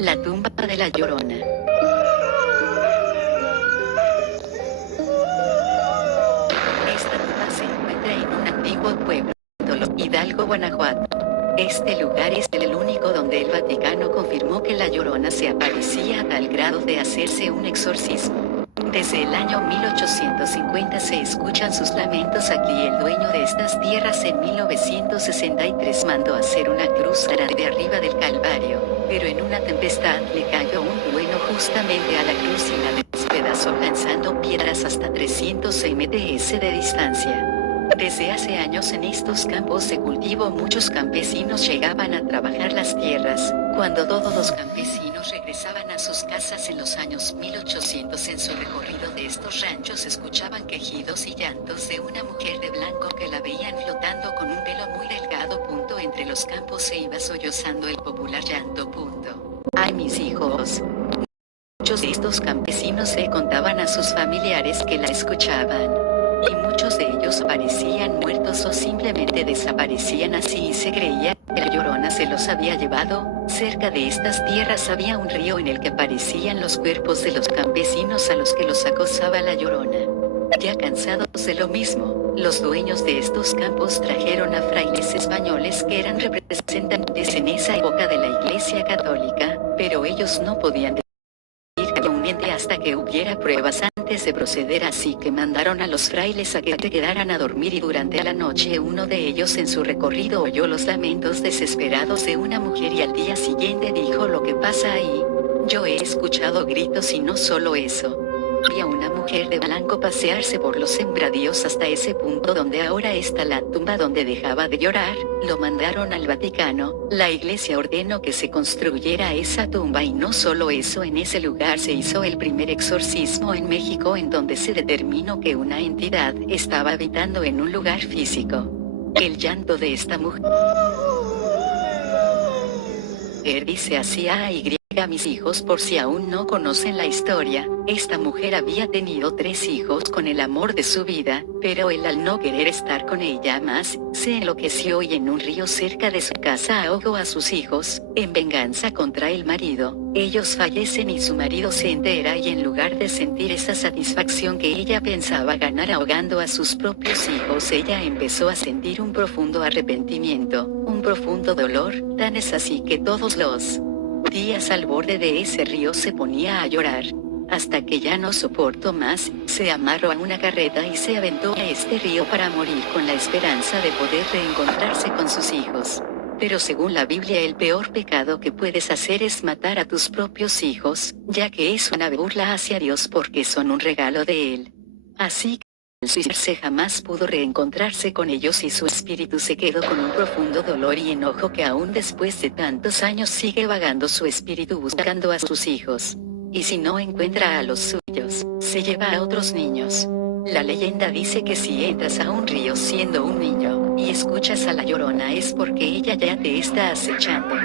La tumba de la Llorona. Esta tumba se encuentra en un antiguo pueblo, Hidalgo, Guanajuato. Este lugar es el único donde el Vaticano confirmó que la Llorona se aparecía a tal grado de hacerse un exorcismo. Desde el año 1850 se escuchan sus lamentos aquí. El dueño de estas tierras en 1963 mandó hacer una cruz de arriba del Calvario, pero en una tempestad le cayó un trueno justamente a la cruz y la despedazó lanzando piedras hasta 300 mts de distancia. Desde hace años en estos campos de cultivo muchos campesinos llegaban a trabajar las tierras. Cuando todos los campesinos regresaban a sus casas en los años 1800, en su recorrido de estos ranchos escuchaban quejidos y llantos de una mujer de blanco que la veían flotando con un velo muy delgado. Entre los campos se iba sollozando el popular llanto. ¡Ay, mis hijos! Muchos de estos campesinos le contaban a sus familiares que la escuchaban. Y muchos de ellos aparecían muertos o simplemente desaparecían así y se creía que la Llorona se los había llevado. Cerca de estas tierras había un río en el que aparecían los cuerpos de los campesinos a los que los acosaba la Llorona. Ya cansados de lo mismo, los dueños de estos campos trajeron a frailes españoles que eran representantes en esa época de la Iglesia Católica, pero ellos no podían hasta que hubiera pruebas antes de proceder, así que mandaron a los frailes a que se quedaran a dormir y durante la noche uno de ellos en su recorrido oyó los lamentos desesperados de una mujer y al día siguiente dijo: lo que pasa ahí, yo he escuchado gritos y no solo eso. Vi a una mujer de blanco pasearse por los sembradíos hasta ese punto donde ahora está la tumba donde dejaba de llorar. Lo mandaron al Vaticano, la iglesia ordenó que se construyera esa tumba y no solo eso, en ese lugar se hizo el primer exorcismo en México en donde se determinó que una entidad estaba habitando en un lugar físico. El llanto de esta mujer dice así: ay, mis hijos, por si aún no conocen la historia, esta mujer había tenido 3 hijos con el amor de su vida, pero él al no querer estar con ella más, se enloqueció y en un río cerca de su casa ahogó a sus hijos. En venganza contra el marido, ellos fallecen y su marido se entera y en lugar de sentir esa satisfacción que ella pensaba ganar ahogando a sus propios hijos, ella empezó a sentir un profundo arrepentimiento, un profundo dolor. Tan es así que todos los días al borde de ese río se ponía a llorar, hasta que ya no soportó más, se amarró a una carreta y se aventó a este río para morir con la esperanza de poder reencontrarse con sus hijos. Pero según la Biblia, el peor pecado que puedes hacer es matar a tus propios hijos, ya que es una burla hacia Dios porque son un regalo de Él. Así que al suicidarse jamás pudo reencontrarse con ellos y su espíritu se quedó con un profundo dolor y enojo que aún después de tantos años sigue vagando su espíritu buscando a sus hijos. Y si no encuentra a los suyos, se lleva a otros niños. La leyenda dice que si entras a un río siendo un niño, y escuchas a la Llorona es porque ella ya te está acechando.